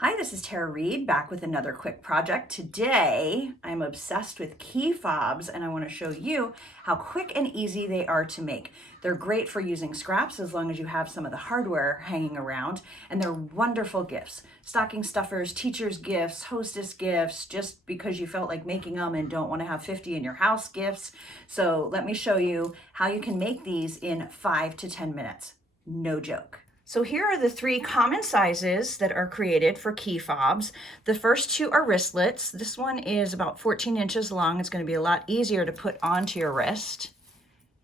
Hi, this is Tara Reed back with another quick project. Today, I'm obsessed with key fobs and I want to show you how quick and easy they are to make. They're great for using scraps as long as you have some of the hardware hanging around, and they're wonderful gifts. Stocking stuffers, teacher's gifts, hostess gifts, just because you felt like making them and don't want to have 50 in your house gifts. So let me show you how you can make these in 5 to 10 minutes. No joke. So here are the 3 common sizes that are created for key fobs. The first 2 are wristlets. This one is about 14 inches long. It's going to be a lot easier to put onto your wrist.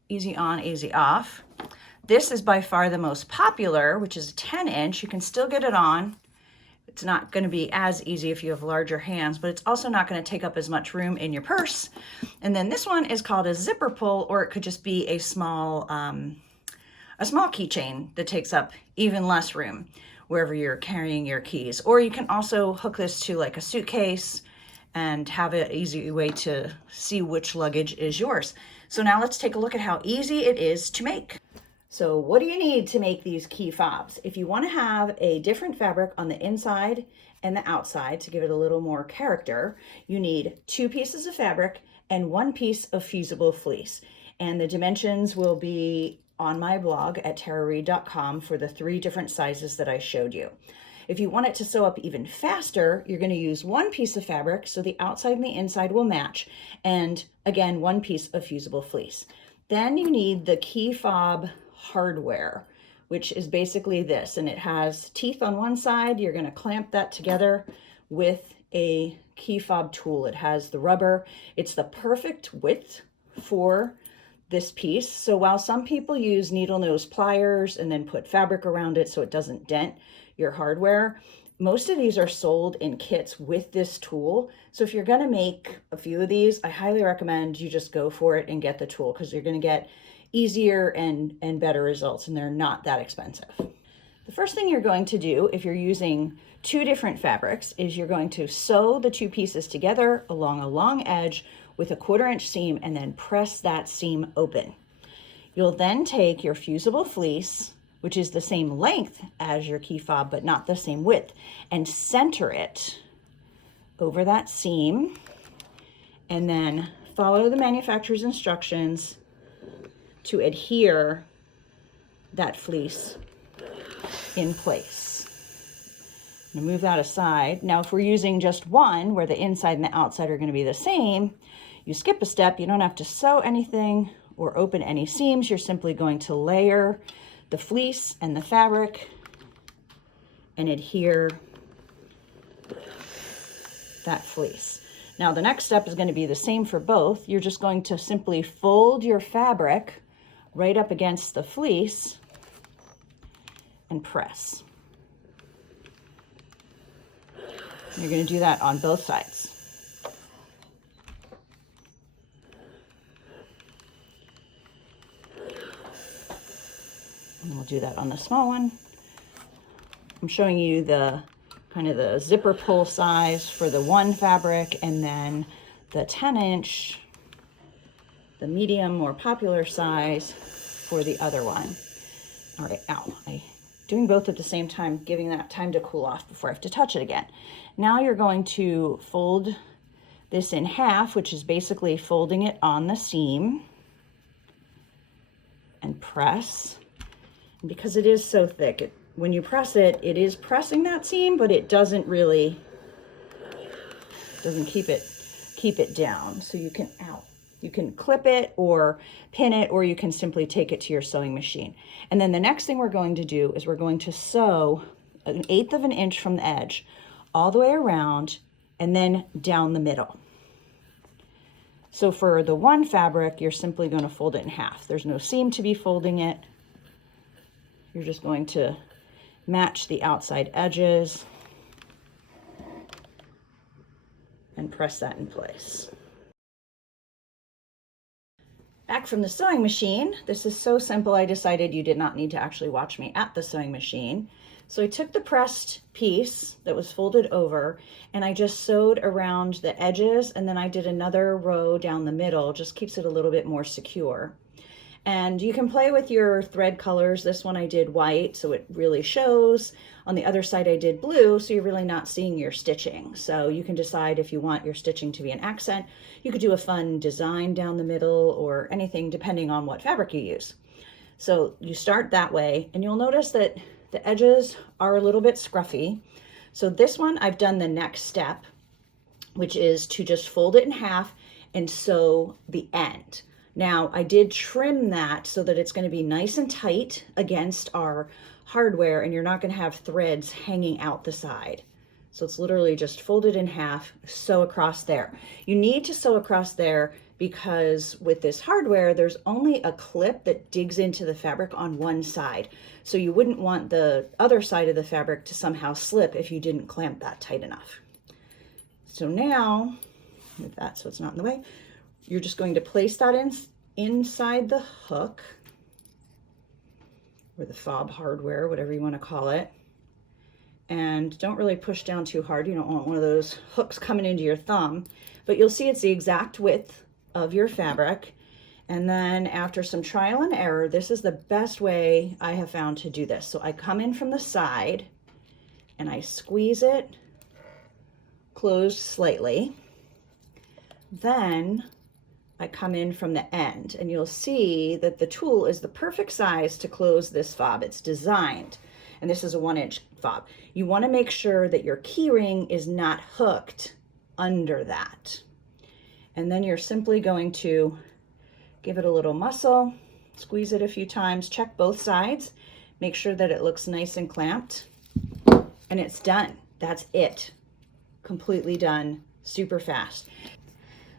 Easy on, easy off. This is by far the most popular, which is a 10-inch. You can still get it on. It's not going to be as easy if you have larger hands, but it's also not going to take up as much room in your purse. And then this one is called a zipper pull, or it could just be a small keychain that takes up even less room wherever you're carrying your keys. Or you can also hook this to like a suitcase and have an easy way to see which luggage is yours. So now let's take a look at how easy it is to make. So what do you need to make these key fobs? If you want to have a different fabric on the inside and the outside to give it a little more character, you need 2 pieces of fabric and 1 piece of fusible fleece. And the dimensions will be on my blog at tarareed.com for the 3 different sizes that I showed you. If you want it to sew up even faster, you're going to use 1 piece of fabric so the outside and the inside will match, and again 1 piece of fusible fleece. Then you need the Key Fob Hardware, which is basically this, and it has teeth on one side. You're going to clamp that together with a key fob tool. It has the rubber. It's the perfect width for this piece. So while some people use needle nose pliers and then put fabric around it so it doesn't dent your hardware, most of these are sold in kits with this tool. So if you're going to make a few of these, I highly recommend you just go for it and get the tool, because you're going to get easier and better results, and they're not that expensive. The first thing you're going to do if you're using 2 different fabrics is you're going to sew the 2 pieces together along a long edge with a 1/4 inch seam and then press that seam open. You'll then take your fusible fleece, which is the same length as your key fob but not the same width, and center it over that seam, and then follow the manufacturer's instructions to adhere that fleece in place. I'm going to move that aside. Now, if we're using just one, where the inside and the outside are going to be the same, you skip a step. You don't have to sew anything or open any seams. You're simply going to layer the fleece and the fabric and adhere that fleece. Now, the next step is going to be the same for both. You're just going to simply fold your fabric right up against the fleece and press. You're going to do that on both sides. And we'll do that on the small one. I'm showing you the kind of the zipper pull size for the one fabric, and then the 10-inch, the medium, more popular size for the other one. All right, doing both at the same time, giving that time to cool off before I have to touch it again. Now you're going to fold this in half, which is basically folding it on the seam, and press. And because it is so thick, when you press it, it is pressing that seam, but it doesn't keep it down. So you can clip it or pin it, or you can simply take it to your sewing machine. And then the next thing we're going to do is we're going to sew 1/8 of an inch from the edge all the way around and then down the middle. So for the one fabric, you're simply going to fold it in half. There's no seam to be folding it. You're just going to match the outside edges and press that in place. Back from the sewing machine. This is so simple, I decided you did not need to actually watch me at the sewing machine. So I took the pressed piece that was folded over and I just sewed around the edges, and then I did another row down the middle, just keeps it a little bit more secure. And you can play with your thread colors. This one I did white, so it really shows. On the other side I did blue, so you're really not seeing your stitching. So you can decide if you want your stitching to be an accent. You could do a fun design down the middle or anything depending on what fabric you use. So you start that way, and you'll notice that the edges are a little bit scruffy. So this one, I've done the next step, which is to just fold it in half and sew the end. Now, I did trim that so that it's going to be nice and tight against our hardware, and you're not going to have threads hanging out the side. So it's literally just folded in half, sew across there. You need to sew across there because with this hardware, there's only a clip that digs into the fabric on one side. So you wouldn't want the other side of the fabric to somehow slip if you didn't clamp that tight enough. So now, with that so it's not in the way, you're just going to place that inside the hook, or the fob hardware, whatever you want to call it. And don't really push down too hard. You don't want one of those hooks coming into your thumb, but you'll see it's the exact width of your fabric. And then after some trial and error, this is the best way I have found to do this. So I come in from the side and I squeeze it closed slightly. Then I come in from the end, and you'll see that the tool is the perfect size to close this fob. It's designed, and this is a 1-inch fob. You want to make sure that your key ring is not hooked under that. And then you're simply going to give it a little muscle, squeeze it a few times, check both sides, make sure that it looks nice and clamped, and it's done. That's it. Completely done, super fast.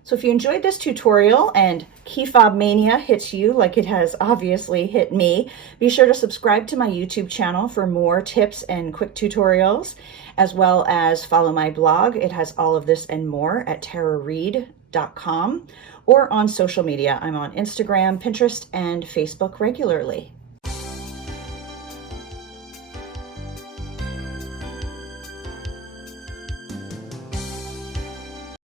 So if you enjoyed this tutorial and Key Fob Mania hits you like it has obviously hit me, be sure to subscribe to my YouTube channel for more tips and quick tutorials, as well as follow my blog. It has all of this and more at tarareed.com, or on social media. I'm on Instagram, Pinterest, and Facebook regularly.